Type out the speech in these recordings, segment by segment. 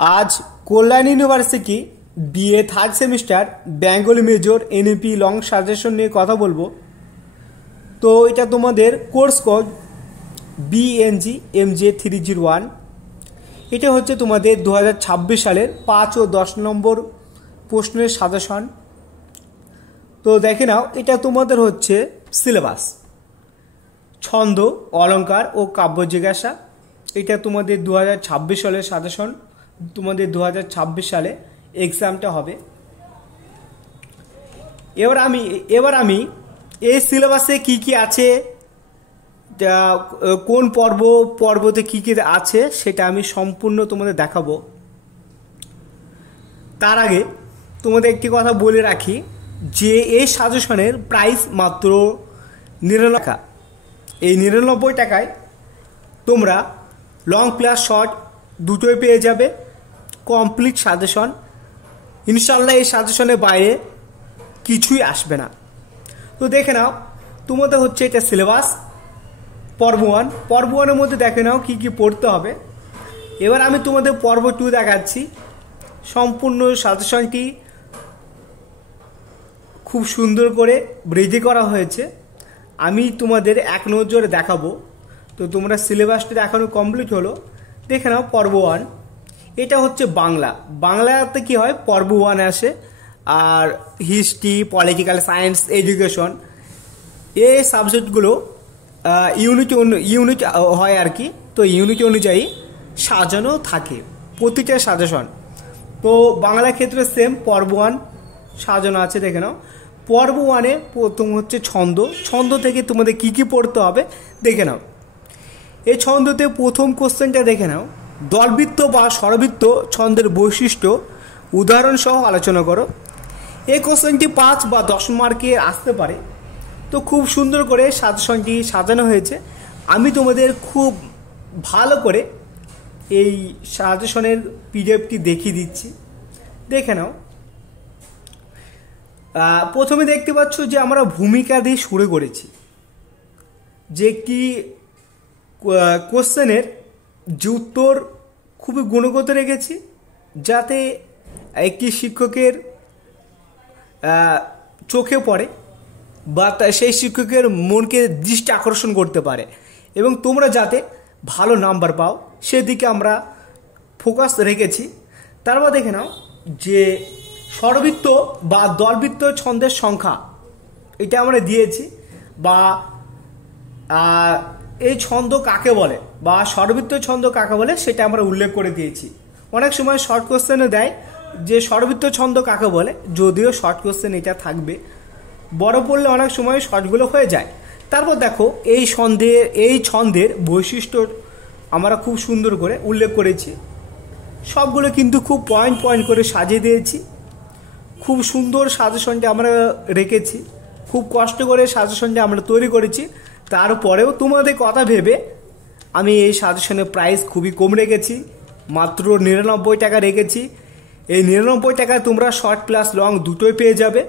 आज Kalyan university BA third semester Bengali major NEP long suggestion নিয়ে কথা বলবো। তো এটা তোমাদের কোর্স কোড BNG MJ301। এটা হচ্ছে তোমাদের 2026 সালের 5 ও 10 নম্বর প্রশ্নের সাজেশন। তো দেখে নাও, এটা তোমাদের হচ্ছে সিলেবাস ছন্দ, অলঙ্কার ও কাব্য জিজ্ঞাসা। এটা তোমাদের 2026 সালের সাজেশন। তোমাদের 2026 সালে এক্সামটা হবে। এবার আমি এই সিলেবাসে কি কি আছে, কোন পর্বতে কি কি আছে সেটা আমি সম্পূর্ণ তোমাদের দেখাবো। তার আগে তোমাদের একটি কথা বলে রাখি যে এই সাজেশনের প্রাইস মাত্র 99 টাকা। এই 99 টাকায় তোমরা লং প্লাস শর্ট দুটোই পেয়ে যাবে, কমপ্লিট সাজেশন। ইনশাল্লাহ এই সাজেশনের বাইরে কিছুই আসবে না। তো দেখে নাও, তোমাদের হচ্ছে এটা সিলেবাস পর্ব 1। পর্ব 1-এর মধ্যে দেখে নাও কি কি পড়তে হবে। এবার আমি তোমাদের পর্ব 2 দেখাচ্ছি। সম্পূর্ণ সাজেশনটি খুব সুন্দর করে রেডি করা হয়েছে, আমি তোমাদের এক নজরে দেখাবো। তো তোমরা সিলেবাসটি দেখানো কমপ্লিট হলো। দেখে নাও পর্ব 1, এটা হচ্ছে বাংলাতে কি হয়, পর্ব 1 আসে। আর হিস্ট্রি, পলিটিক্যাল সায়েন্স, এডুকেশন, এই সাবজেক্টগুলো ইউনিট হয় আর কি। তো ইউনিট অনুযায়ী সাজানো থাকে প্রতিটা সাজেশন। তো বাংলা ক্ষেত্রে সেম পর্ব 1 সাজানো আছে। দেখে নাও পর্ব 1-এ প্রথম হচ্ছে ছন্দ থেকে তোমাদের কি কি পড়তে হবে দেখে নাও। এই ছন্দতে প্রথম কোশ্চেনটা দেখে নাও, দলবৃত্ত বা স্বরবৃত্ত ছন্দের বৈশিষ্ট্য উদাহরণ সহ আলোচনা করো। এই কোশ্চেনটি 5 বা 10 মার্কে আসতে পারে। তো খুব সুন্দর করে সাজেশনটি সাজানো হয়েছে। আমি তোমাদের খুব ভালো করে এই সাজেশনের পিডিএফটি দেখিয়ে দিচ্ছি, দেখে নাও। প্রথমে দেখতে পাচ্ছ যে আমরা ভূমিকা দিয়ে শুরু করেছি, যে কি কোশ্চেনের যে উত্তর খুবই গুণগত রেখেছি, যাতে একটি শিক্ষকের চোখে পড়ে বা সেই শিক্ষকের মনকে দৃষ্টি আকর্ষণ করতে পারে এবং তোমরা যাতে ভালো নাম্বার পাও সেদিকে আমরা ফোকাস রেখেছি। তারপর দেখে নাও যে স্বরবৃত্ত বা দলবৃত্ত ছন্দের সংখ্যা এটা আমরা দিয়েছি, বা এই ছন্দ কাকে বলে বা স্বরবৃত্ত ছন্দ কাকে বলে সেটা আমরা উল্লেখ করে দিয়েছি। অনেক সময় শর্ট কোশ্চেনে দেয় যে স্বরবৃত্ত ছন্দ কাকে বলে, যদিও শর্ট কোশ্চেন এটা থাকবে, বড় পড়লে অনেক সময় শর্টগুলো হয়ে যায়। তারপর দেখো এই ছন্দের বৈশিষ্ট্য আমরা খুব সুন্দর করে উল্লেখ করেছি। সবগুলো কিন্তু খুব পয়েন্ট করে সাজিয়ে দিয়েছি। খুব সুন্দর সাজেশনটি আমরা রেখেছি, খুব কষ্ট করে সাজেশনটি আমরা তৈরি করেছি। তারপরেও তোমাদের কথা ভেবে আমি এই সাজেশনের প্রাইস খুবই কম রেখেছি, মাত্র 99 টাকা রেখেছি। এই 99 টাকায় তোমরা শর্ট প্লাস লং দুটোই পেয়ে যাবে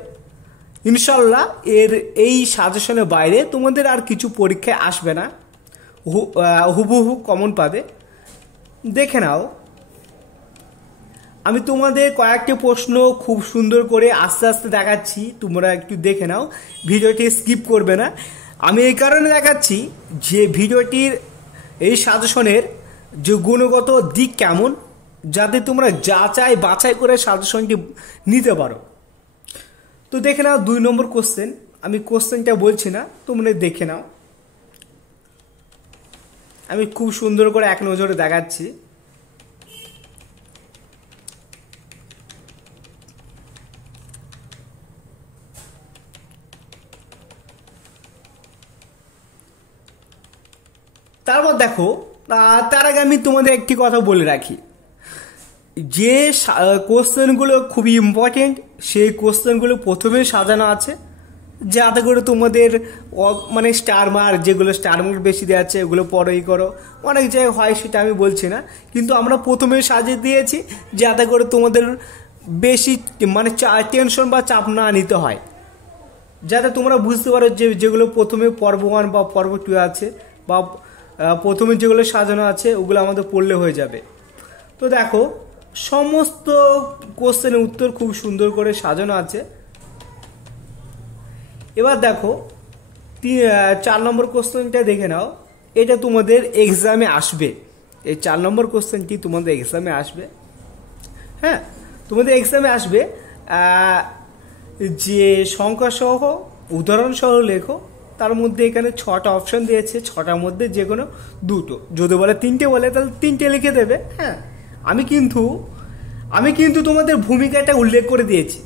ইনশাল্লাহ। এই সাজেশনের বাইরে তোমাদের আর কিছু পরীক্ষায় আসবে না, হুবহু কমন পাবে। দেখে নাও, আমি তোমাদের কয়েকটি প্রশ্ন খুব সুন্দর করে আস্তে আস্তে দেখাচ্ছি, তোমরা একটু দেখে নাও, ভিডিওটি স্কিপ করবে না। আমি এই কারণে দেখাচ্ছি যে ভিডিওটির এই সাজেশনের যে গুণগত দিক কেমন, যাতে তোমরা যাচাই বাছাই করে সাজেশনটি নিতে পারো। তো দেখে নাও 2 নম্বর কোশ্চেন, আমি কোশ্চেনটা বলছি না, তোমরা দেখে নাও। আমি খুব সুন্দর করে এক নজরে দেখাচ্ছি। তারপর দেখো, তার আগে আমি তোমাদের একটি কথা বলে রাখি, যে কোশ্চেনগুলো খুবই ইম্পর্টেন্ট সেই কোশ্চেনগুলো প্রথমে সাজানো আছে, যাতে করে তোমাদের মানে স্টার মার্ক, যেগুলো স্টার মার্ক বেশি দেওয়া আছে ওগুলো পরেই করো। অনেক জায়গায় হয় সেটা আমি বলছি না, কিন্তু আমরা প্রথমে সাজিয়ে দিয়েছি যাতে করে তোমাদের বেশি মানে টেনশন বা চাপ না নিতে হয়, যাতে তোমরা বুঝতে পারো যে যেগুলো প্রথমে পর্ব 1 বা পর্ব 2 আছে বা প্রথমে যেগুলো সাজানো আছে ওগুলো আমাদের পড়লে হয়ে যাবে। তো দেখো সমস্ত কোশ্চেনের উত্তর খুব সুন্দর করে সাজানো আছে। এবার দেখো 4 নম্বর কোশ্চেনটা দেখে নাও। এটা তোমাদের এক্সামে আসবে, এই 4 নম্বর কোশ্চেনটি তোমাদের এক্সামে আসবে। হ্যাঁ, তোমাদের এক্সামে আসবে যে সংখ্যাসহ উদাহরণসহ লেখো। তার মধ্যে এখানে 6টা অপশন দিয়েছে, 6টার মধ্যে যে কোনো 2টো। যদি বলে 3টে বলে তাহলে 3টে লিখে দেবে। হ্যাঁ, আমি কিন্তু তোমাদের ভূমিকাটা উল্লেখ করে দিয়েছি।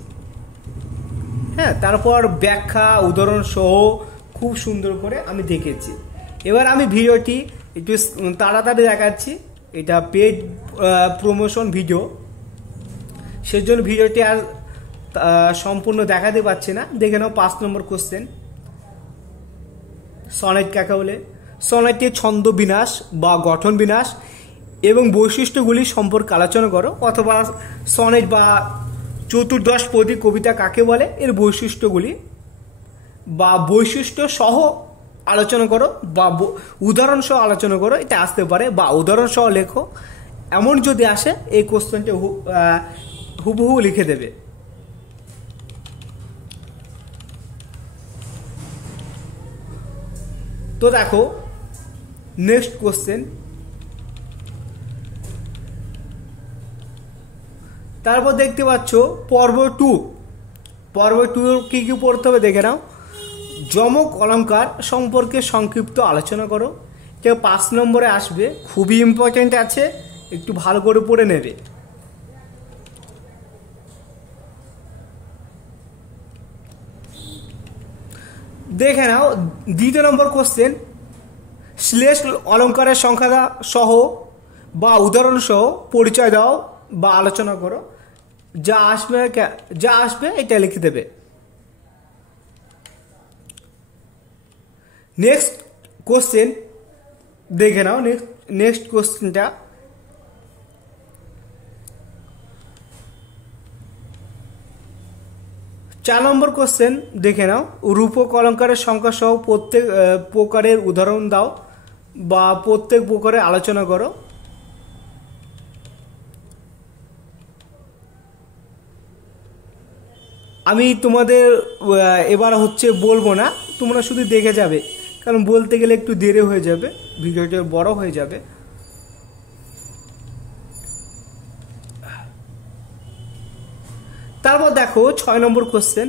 হ্যাঁ, তারপর ব্যাখ্যা উদাহরণ সহ খুব সুন্দর করে আমি দেখেছি। এবার আমি ভিডিওটি একটু তাড়াতাড়ি দেখাচ্ছি। এটা পেড প্রমোশন ভিডিও, সেজন্য ভিডিওটি আর সম্পূর্ণ দেখাতে পারছি না। দেখে নাও 5 নম্বর কোশ্চেন, সনেট কাকে বলে? সনেটের ছন্দ বিন্যাস বা গঠন বিন্যাস এবং বৈশিষ্ট্যগুলি সম্পর্কে আলোচনা করো। অথবা সনেট বা চতুর্দশ পদী কবিতা কাকে বলে, এর বৈশিষ্ট্যগুলি বা বৈশিষ্ট্য সহ আলোচনা করো বা উদাহরণ সহ আলোচনা করো। এটা আসতে পারে, বা উদাহরণ সহ লেখো। এমন যদি আসে এই কোশ্চেনটা হুবহু লিখে দেবে। তো দেখো নেক্সট কোশ্চেন। তারপর দেখতে পাচ্ছ পর্ব 2। পর্ব 2 কি কি পড়তে হবে দেখে নাও। যমক অলঙ্কার সম্পর্কে সংক্ষিপ্ত আলোচনা করো। এটা 5 নম্বরে আসবে, খুবই ইম্পর্টেন্ট আছে, একটু ভালো করে পড়ে নেবে। দেখে নাও 2 নম্বর কোশ্চেন, শ্লেষ অলঙ্কারের সংখ্যা সহ বা উদাহরণ সহ পরিচয় দাও বা আলোচনা করো। যা আসবে এটা লিখে দেবে। নেক্সট কোশ্চেন দেখে নাও। নেক্সট কোশ্চেনটা, চার নম্বর কোশ্চেন দেখে নাও। রূপক অলঙ্কারের সংখ্যা সহ প্রত্যেক প্রকারের উদাহরণ দাও বা প্রত্যেক প্রকারের আলোচনা করো। আমি তোমাদের এবার বলবো না, তোমরা শুধু দেখে যাবে, কারণ বলতে গেলে একটু দেরি হয়ে যাবে, ভিডিওটা বড় হয়ে যাবে। তারপর দেখো 6 নম্বর কোশ্চেন,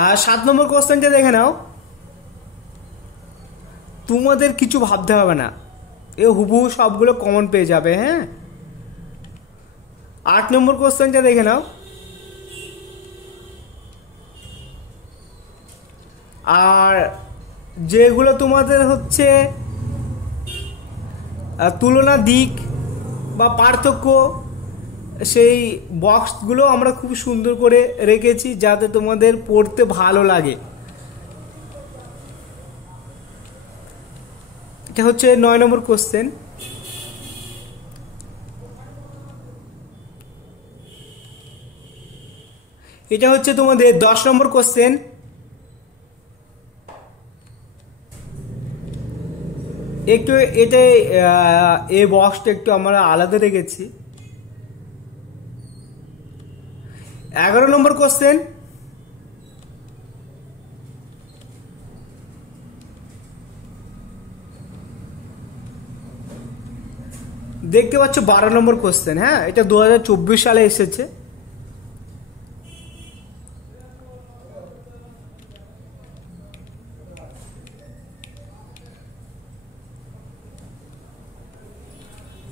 আর 7 নম্বর কোশ্চেনটা দেখে নাও। তোমাদের কিছু ভাবতে হবে না, এ হুবহু সবগুলো কমন পেয়ে যাবে। হ্যাঁ, 8 নম্বর কোশ্চেনটা দেখে নাও। আর যেগুলো তোমাদের তুলনা দিক বা পার্থক্য, সেই বক্সগুলো আমরা খুব সুন্দর করে রেখেছি যাতে তোমাদের পড়তে ভালো লাগে। এটা 9 নম্বর কোশ্চেন। এটা তোমাদের 10 নম্বর কোশ্চেন। একটু এটা এই বক্সটা একটু আমরা আলাদা রেখেছি। 11 নম্বর কোশ্চেন। দেখতে পাচ্ছ 12 নম্বর কোশ্চেন। হ্যাঁ, এটা 2024 সালে এসেছে।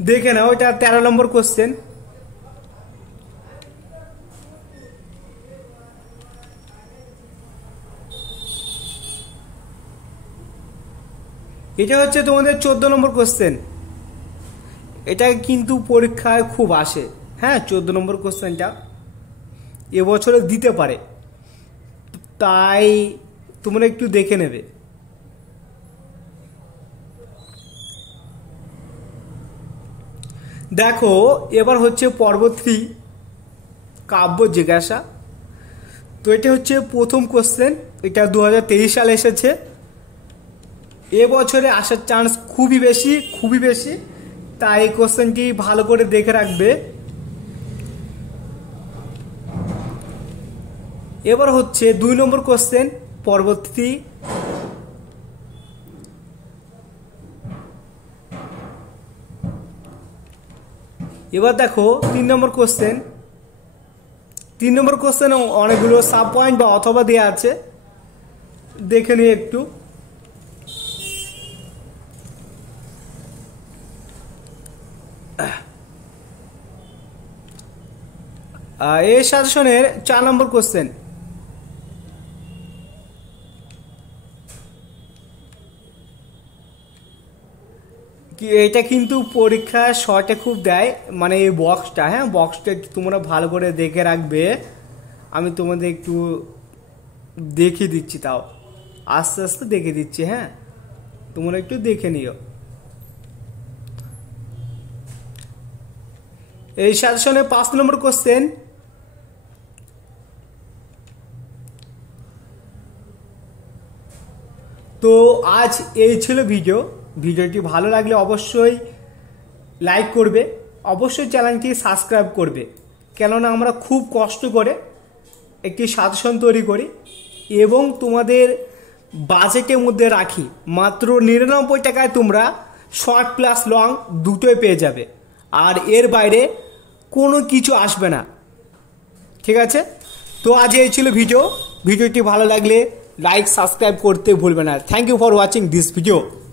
দেখে নাও, এটা 13 নম্বর কোশ্চেন। এটা তোমাদের 14 নম্বর কোশ্চেন। এটা কিন্তু পরীক্ষায় খুব আসে। হ্যাঁ, 14 নম্বর কোশ্চেনটা এবছরে দিতে পারে, তাই তোমরা একটু দেখে নেবে। দেখো এবার পর্ব 3 কাব্য জিজ্ঞাসা। তো এটা প্রথম কোশ্চেন, এটা 2023 সালে এসেছে। এবছরে আসার চান্স খুবই বেশি, তাই এই কোশ্চেনটি ভালো করে দেখে রাখবে। এবার হচ্ছে 2 নম্বর কোশ্চেন পরবর্তী। এবার দেখো 3 নম্বর কোশ্চেন। 3 নম্বর কোশ্চেনে অনেকগুলো সাব পয়েন্ট বা অথবা দেওয়া আছে, দেখে নিই একটু। এই সাজেশনের 4 নম্বর কোশ্চেন। এটা কিন্তু পরীক্ষা শর্টে খুব দেয়, মানে এই বক্সটা, হ্যাঁ বক্সটা তোমরা ভালো করে দেখে রাখবে। আমি তোমাদের একটু দেখিয়ে দিচ্ছি, তাও আস্তে আস্তে দেখে দিচ্ছি, হ্যাঁ তোমরা একটু দেখে নিও। এই সাজেশনে 5 নম্বর কোশ্চেন। তো আজ এই ছিল ভিডিওটি ভালো লাগলে অবশ্যই লাইক করবে, অবশ্যই চ্যানেলটি সাবস্ক্রাইব করবে, কেননা আমরা খুব কষ্ট করে একটি সাজেশন তৈরি করি এবং তোমাদের বাজেটের মধ্যে রাখি। মাত্র 99 টাকায় তোমরা শর্ট প্লাস লং দুটোই পেয়ে যাবে, আর এর বাইরে কোনো কিছু আসবে না। ঠিক আছে, তো আজ এই ছিল ভিডিওটি ভালো লাগলে লাইক সাবস্ক্রাইব করতে ভুলবে না। Thank you for watching this video.